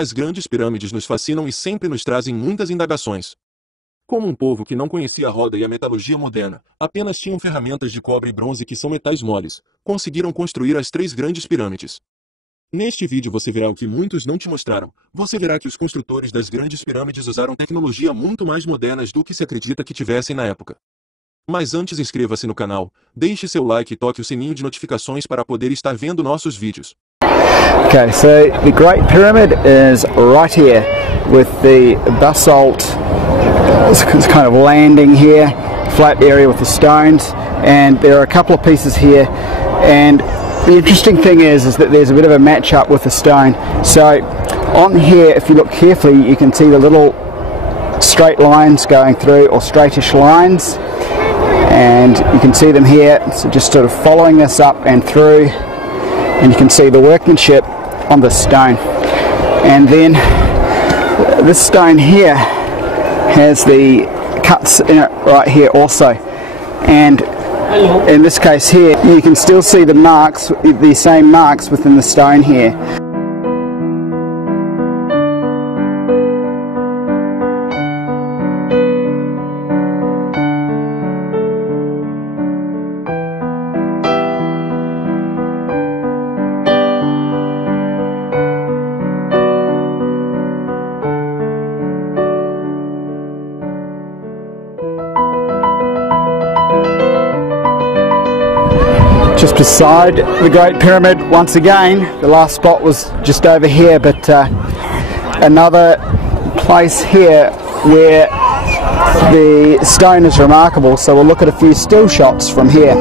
As grandes pirâmides nos fascinam e sempre nos trazem muitas indagações. Como um povo que não conhecia a roda e a metalurgia moderna, apenas tinham ferramentas de cobre e bronze que são metais moles, conseguiram construir as 3 grandes pirâmides. Neste vídeo você verá o que muitos não te mostraram. Você verá que os construtores das grandes pirâmides usaram tecnologia muito mais modernas do que se acredita que tivessem na época. Mas antes inscreva-se no canal, deixe seu like e toque o sininho de notificações para poder estar vendo nossos vídeos. Okay, so the Great Pyramid is right here with the basalt kind of landing here, flat area with the stones, and there are a couple of pieces here, and the interesting thing is that there's a bit of a match up with the stone. So on here, if you look carefully, you can see the little straight lines going through, or straightish lines, and you can see them here. So just sort of following this up and through, and you can see the workmanship on the stone. And then this stone here has the cuts in it right here also, and in this case here you can still see the marks, the same marks within the stone here. Just beside the Great Pyramid, once again, the last spot was just over here, but another place here where the stone is remarkable, so we'll look at a few still shots from here.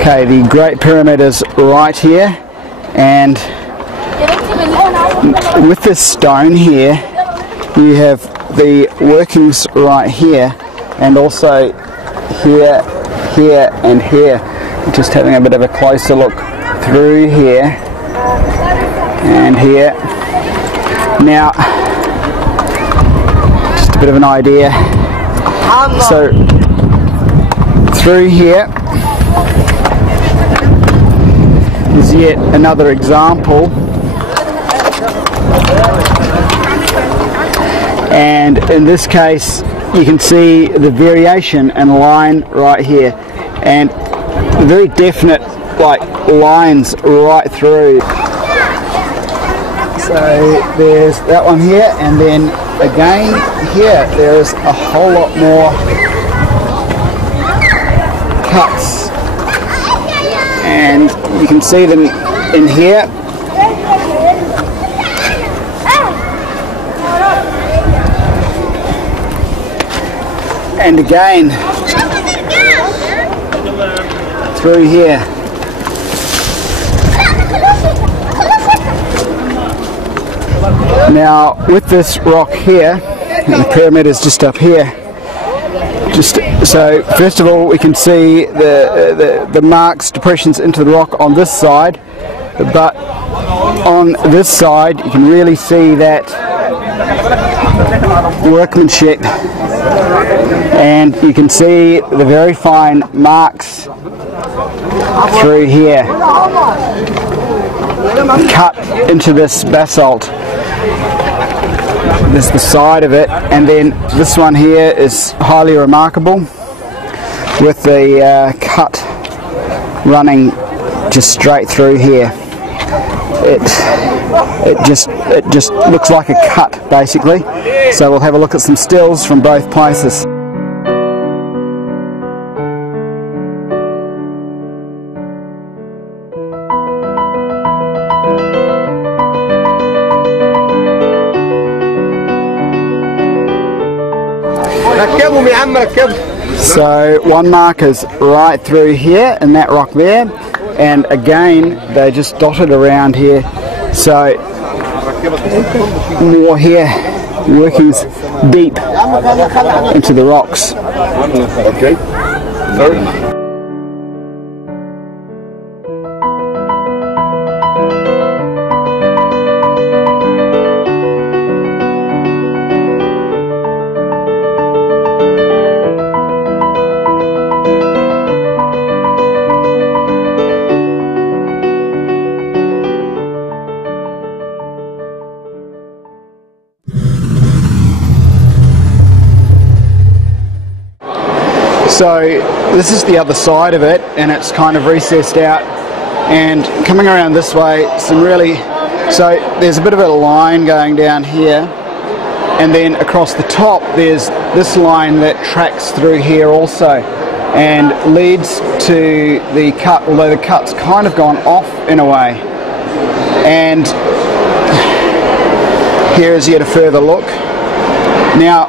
Okay, the Great Pyramid is right here, and with this stone here you have the workings right here, and also here, here and here. Just having a bit of a closer look through here and here. Now, just a bit of an idea. So through here is yet another example. And in this case you can see the variation in line right here, and very definite like lines right through. So there's that one here, and then again here there's a whole lot more cuts, and you can see them in here. And again through here. Now with this rock here, the pyramid is just up here. Just so first of all we can see the marks, depressions into the rock on this side, but on this side you can really see that workmanship, and you can see the very fine marks through here cut into this basalt. This is the side of it, and then this one here is highly remarkable with the cut running just straight through here. It just looks like a cut basically. So we'll have a look at some stills from both places. So one mark is right through here in that rock there, and again they're just dotted around here. So more here, workings deep into the rocks. Okay. So this is the other side of it, and it's kind of recessed out, and coming around this way, so there's a bit of a line going down here, and then across the top there's this line that tracks through here also and leads to the cut, although the cut's kind of gone off in a way. And here is yet a further look. Now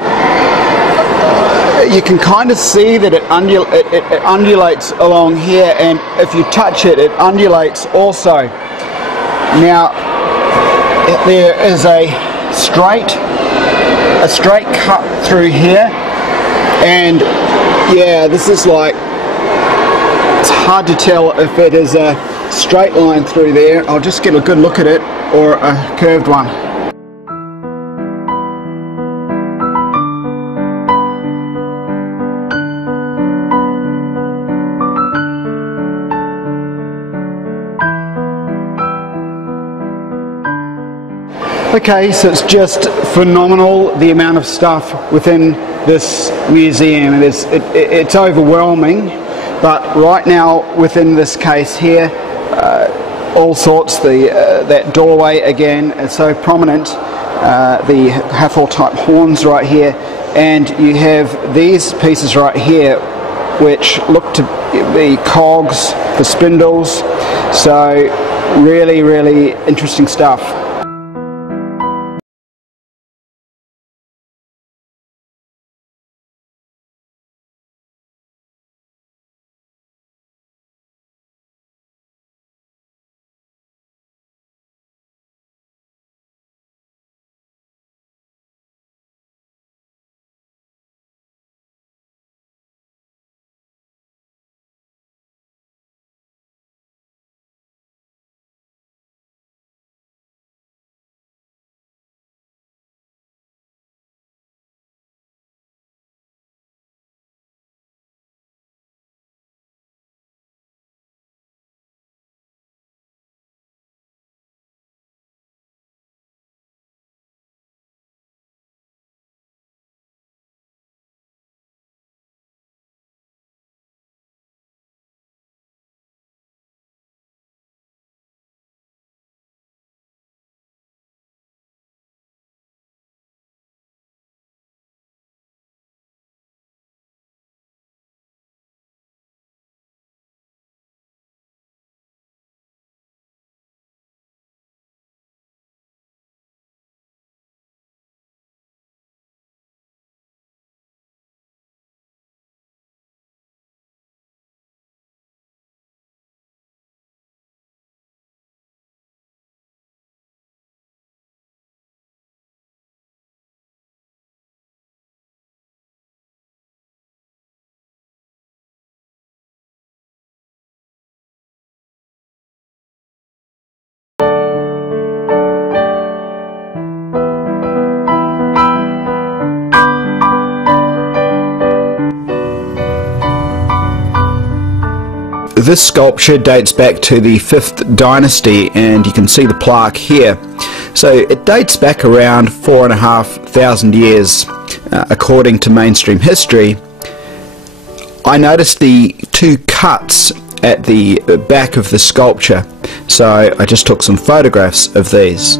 you can kind of see that it undulates along here, and if you touch it, it undulates also. Now there is a straight cut through here, and yeah, this is like, it's hard to tell if it is a straight line through there. I'll just get a good look at it, or a curved one. Okay, so it's just phenomenal, the amount of stuff within this museum. It's overwhelming, but right now within this case here, all sorts. That doorway again is so prominent, the Hathor type horns right here, and you have these pieces right here which look to be cogs, the spindles, so really, really interesting stuff. This sculpture dates back to the 5th dynasty, and you can see the plaque here. So it dates back around 4,500 years according to mainstream history. I noticed the two cuts at the back of the sculpture, so I just took some photographs of these.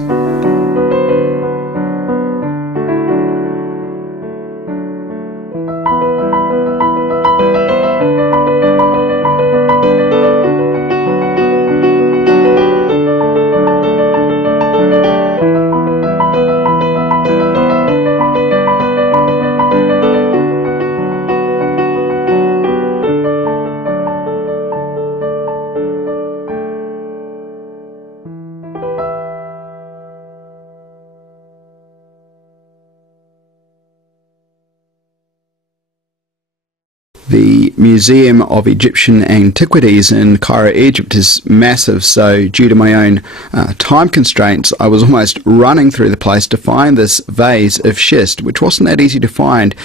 The Museum of Egyptian Antiquities in Cairo, Egypt is massive, so due to my own time constraints, I was almost running through the place to find this vase of schist, which wasn't that easy to find.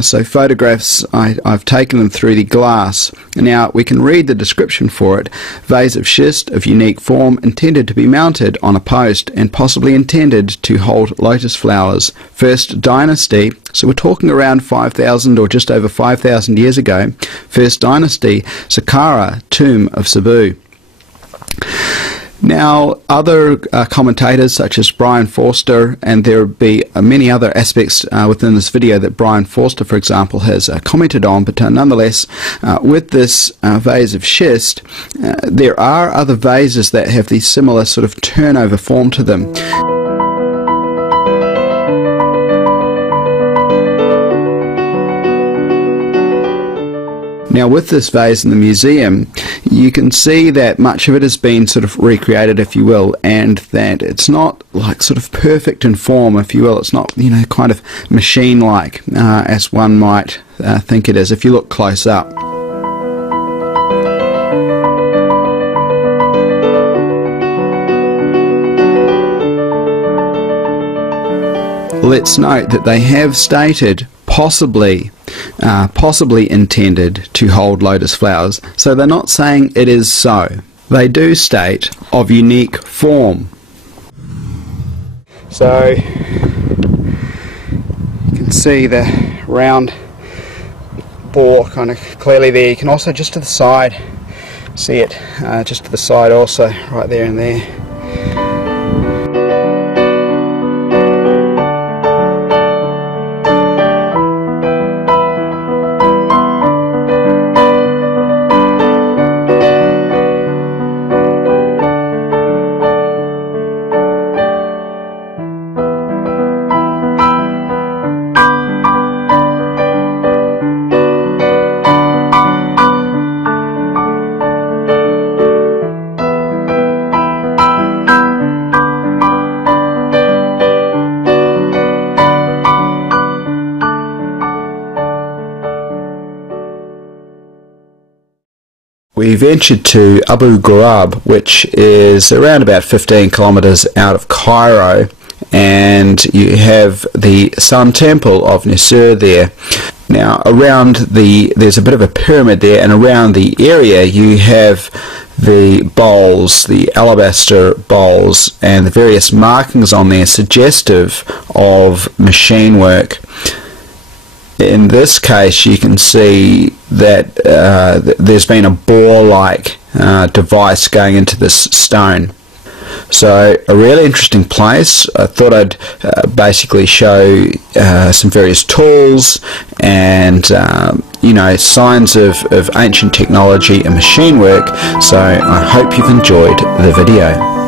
So photographs, I've taken them through the glass. Now we can read the description for it. Vase of schist of unique form, intended to be mounted on a post and possibly intended to hold lotus flowers. First dynasty, so we're talking around 5,000 or just over 5,000 years years ago, First Dynasty, Saqqara, tomb of Cebu. Now, other commentators such as Brian Forster, and there will be many other aspects within this video that Brian Forster, for example, has commented on, but nonetheless, with this vase of schist, there are other vases that have these similar sort of turnover form to them. Now, with this vase in the museum, you can see that much of it has been sort of recreated, if you will, and that it's not like sort of perfect in form, if you will. It's not, you know, kind of machine-like, as one might think it is if you look close up. Let's note that they have stated possibly intended to hold lotus flowers, so they're not saying it is so. They do state of unique form. So you can see the round bore kind of clearly there. You can also just to the side see it, just to the side also, right there and there. We ventured to Abu Ghurab, which is around about 15 kilometres out of Cairo, and you have the Sun Temple of Nisr there. Now, there's a bit of a pyramid there, and around the area you have the bowls, the alabaster bowls, and the various markings on there suggestive of machine work. In this case, you can see that there's been a bore-like device going into this stone. So, a really interesting place. I thought I'd basically show some various tools and you know, signs of ancient technology and machine work. So, I hope you've enjoyed the video.